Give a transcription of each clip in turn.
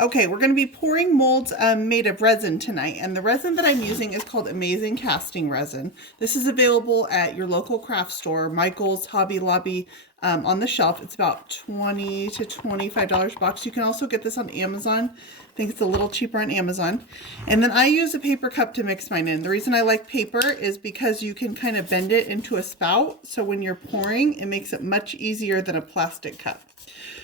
Okay, we're going to be pouring molds made of resin tonight, and the resin that I'm using is called Amazing Casting Resin. This is available at your local craft store, Michael's, Hobby Lobby, on the shelf. It's about $20 to $25 a box. You can also get this on Amazon. I think it's a little cheaper on Amazon. And then I use a paper cup to mix mine in. The reason I like paper is because you can kind of bend it into a spout, so when you're pouring, it makes it much easier than a plastic cup.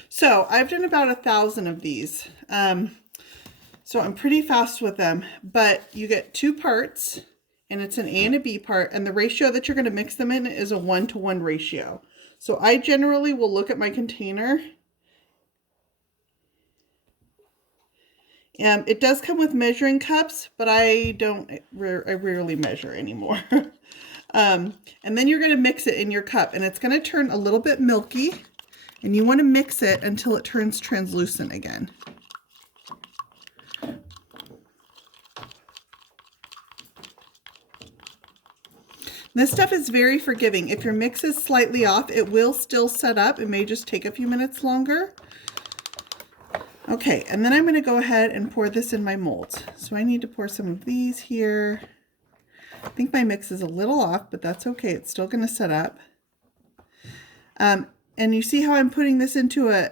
So I've done about 1,000 of these. So I'm pretty fast with them, but you get 2 parts and it's an A and a B part, and the ratio that you're going to mix them in is a 1-to-1 ratio. So I generally will look at my container. It does come with measuring cups, but I rarely measure anymore. And then you're going to mix it in your cup, and it's going to turn a little bit milky. And you want to mix it until it turns translucent again. This stuff is very forgiving. If your mix is slightly off, it will still set up. It may just take a few minutes longer. Okay, and then I'm going to go ahead and pour this in my molds. So I need to pour some of these here. I think my mix is a little off, but that's okay. It's still going to set up. And you see how I'm putting this into a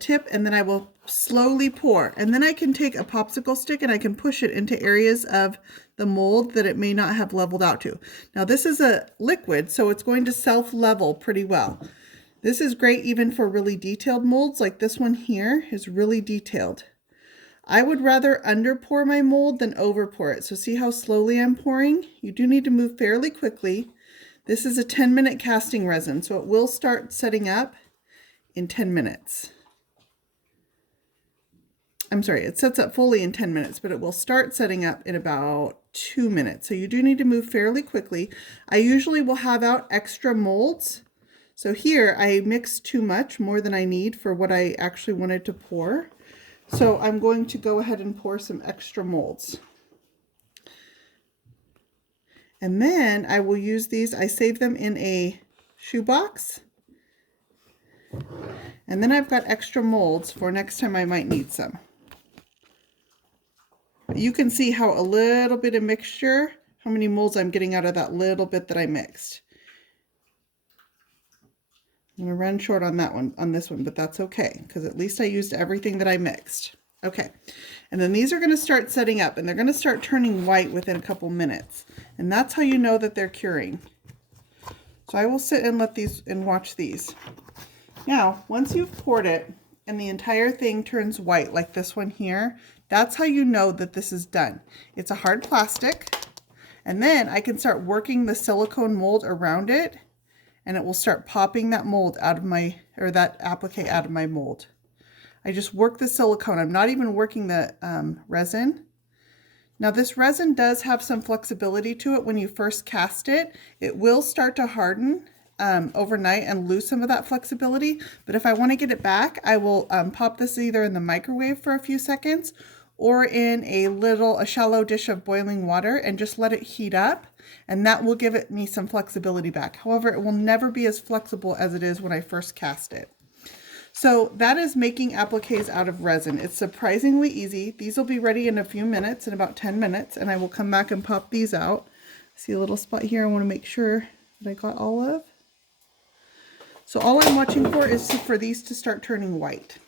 tip, and then I will slowly pour. And then I can take a popsicle stick and I can push it into areas of the mold that it may not have leveled out to. Now this is a liquid, so it's going to self-level pretty well. This is great even for really detailed molds, like this one here is really detailed. I would rather under pour my mold than over pour it. So see how slowly I'm pouring? You do need to move fairly quickly. This is a 10-minute casting resin, so it will start setting up in 10 minutes. I'm sorry, it sets up fully in 10 minutes, but it will start setting up in about 2 minutes. So you do need to move fairly quickly. I usually will have out extra molds. So here I mixed too much, more than I need for what I actually wanted to pour. So I'm going to go ahead and pour some extra molds. And then I will use these, I save them in a shoebox. And then I've got extra molds for next time I might need some. You can see how a little bit of mixture, how many molds I'm getting out of that little bit that I mixed. I'm going to run short on that one, on this one, but that's okay, because at least I used everything that I mixed. Okay, and then these are going to start setting up, and they're going to start turning white within a couple minutes. And that's how you know that they're curing. So I will sit and let these and watch these. Now, once you've poured it and the entire thing turns white, like this one here, that's how you know that this is done. It's a hard plastic, and then I can start working the silicone mold around it, and it will start popping that mold out of my, or that applique out of my mold. I just work the silicone. I'm not even working the resin. Now this resin does have some flexibility to it when you first cast it. It will start to harden overnight and lose some of that flexibility. But if I want to get it back, I will pop this either in the microwave for a few seconds or in a shallow dish of boiling water and just let it heat up. And that will give me some flexibility back. However, it will never be as flexible as it is when I first cast it. So that is making appliques out of resin. It's surprisingly easy. These will be ready in a few minutes, in about 10 minutes, and I will come back and pop these out. See a little spot here I want to make sure that I got all of. So all I'm watching for is for these to start turning white.